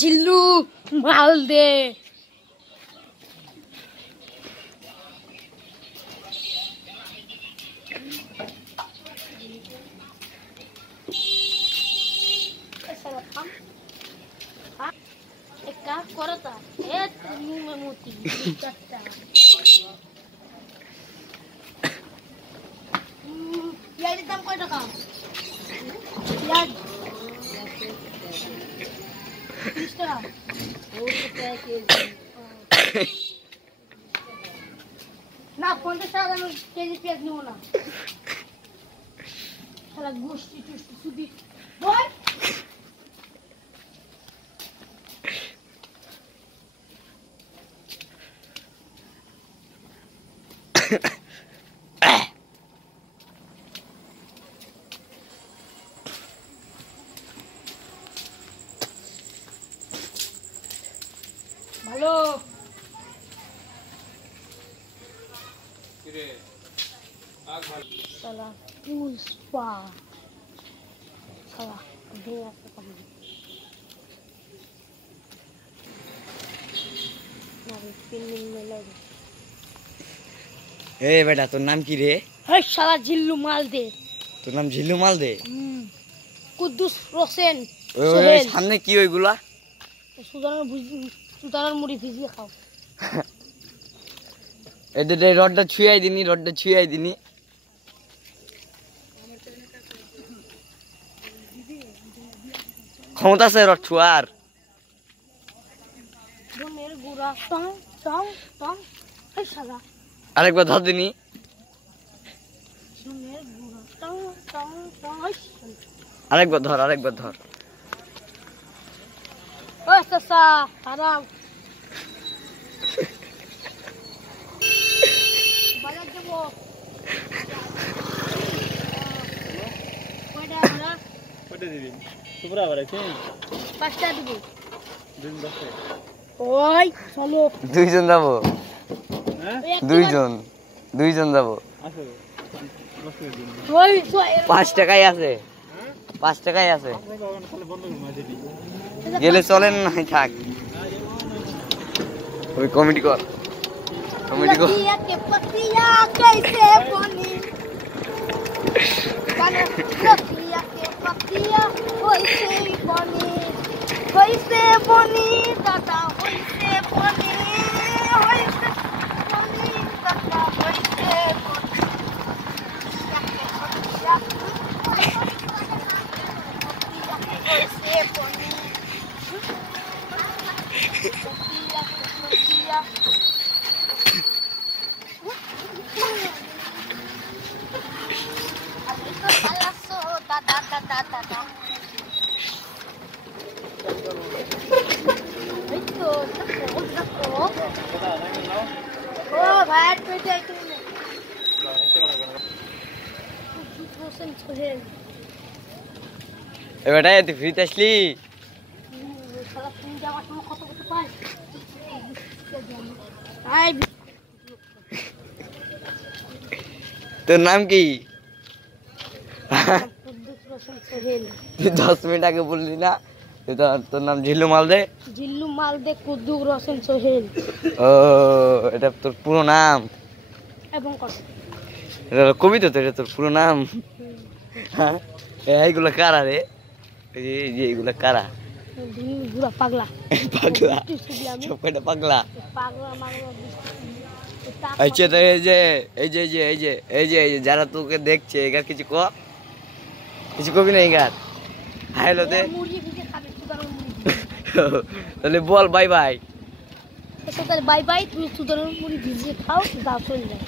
জিল্লু মাল দে। করতা এ তুমি মেমতি চারটা পেঁয়াজের দাম কয় টাকা? পেঁয়াজ 30 টাকা। না 50 টাকা কেজি পেঁয়াজ নেবো না। সারা গোষ্ঠী টুষ্টি শুধু বল। ভালো কিরে আগ ভালো সালা পুষ্পা সালা দে একটা কম না রে পিন মেলা দে। এ বেটা তোর নাম কি রে? হে সালা জিল্লু মাল দে। তোর নাম ঝিল্লু মাল দে? কুদ্দুস হোসেন ওই সামনে কি ওইগুলা? সুদানের মুড়ি ভিজিয়ে খাও। এটা রডটা ছুঁয়াই দিনি ক্ষমতা আছে রড ছুয়ার। ধনের গুড়া টং টং টং হে সালা আরেকবার ধর দিনি। ধনের গুড়া টং টং টং আরেকবার ধর ও চাচা খারাপ বাজার দেবো কয়টা দিবি? তোমরা আবার আছে 5টা দিব। ওই চলো দুইজন যাবো। হ্যাঁ দুইজন যাবো। ওই 5 টাকাই আছে 5 টাকাই আছে গেলে চলেন না থাক। ওই কমিটি কর पतिया कैसे बनी पतिया के पतिया कैसे बनी दादा कैसे बनी दादा कैसे बनी বেটা তুই ফ্রিতে আসলি? তোর নাম কি? তুই 10 মিনিট আগে বললি না তোর নাম ঝিল্লু মাল দে? জিল্লু মাল দে কুদ্দুস হোসেন সোহেল। ও এটা তোর পুরো নাম? এবং এটা কবিতা তো? এটা তোর পুরো নাম? হ্যাঁ এইগুলা কারা রে? এই যে এইগুলা কারা? পুরা পাগলা সব কয়টা পাগলা। আচ্ছা তো এই যে যারা তোকে দেখছে এগার কিছু কবি না এগার হাইলো দে। তাহলে বল বাই বাই। বাই বাই, তুমি সুদানের মুড়ি ভিজিয়ে খাও, দাও চলে যায়।